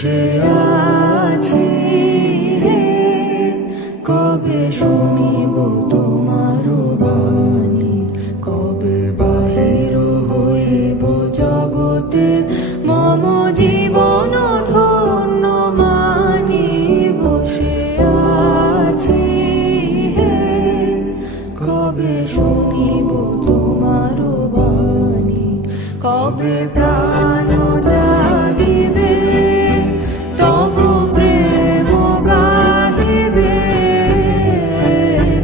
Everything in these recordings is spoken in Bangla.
বসে আছি হে, কবে শুনিব তোমার বাণী, কবে বাহির হইব জগতে মম জীবন ধন্য মানি। বসে আছি হে, কবে শুনিব তোমার বাণী, কবে প্রাণ জাগিবে তবু প্রেম গাহিবে,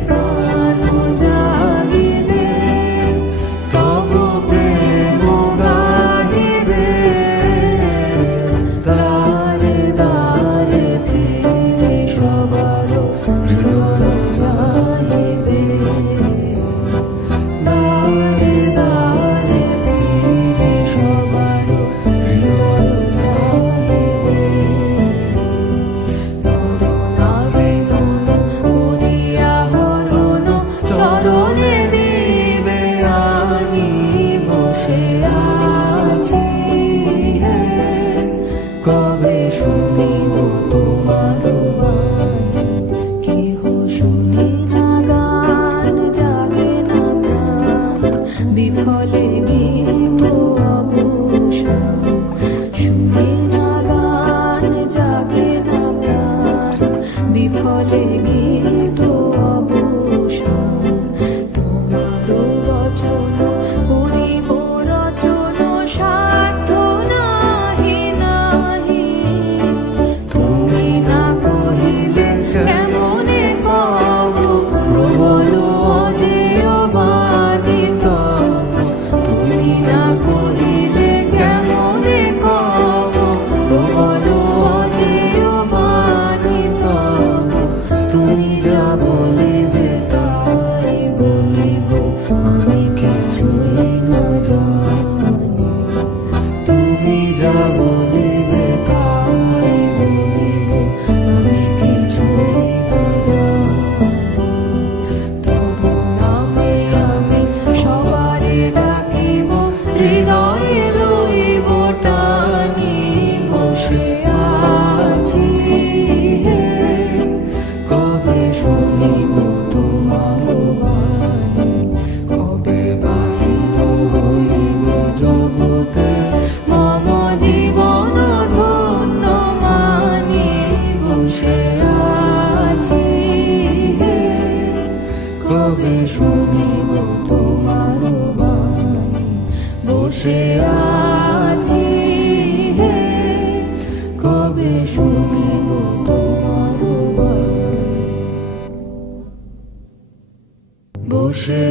প্রাণ জাগিবে তবু প্রেম গাহিবে। দ্বারে দ্বারে ফিরে সবার হৃদয় চাহিবে, দ্বারে দ্বারে ফিরে সবার হৃদয় চাহিবে। তরুণাবিনন করিয়া হরণ চরণে দিবে আনি। বসে আছি হে, কবে শুনিব তোমার বাণী, কেহ শুনি না গান জাগে না প্রাণ, বিফলে গীত অবসান। শুনি না গান জাগে না প্রাণ, বিফলে গীত অবসান। তোমার বচন করিব রচন সাধ্য নাহি নাহি, তুমি না কহিলে কেমনে কব প্রবল অধীর বাণী তব। তুমি না কহিলে কেমনে কব প্রবল অধীর বাণী তব। তুমি যা বলিবে তাই বলিব, আমি কিছুই না জানি। তুমি যা বলিবে তাই বলিব, আমি কিছুই না জানি। তব নামে আমি সবারে ডাকিব, হৃদয়ে লইব টানি। বসে আছি হে, কবে শুনিব তোমার বাণী, কবে বাহির হইব জগতে মম জীবন ধন্য মানি। বসে আছি হে, কবে শুনিব তোমার বাণী, বসে আছি হে, কবে শুনিব তোমার বাণী। বসে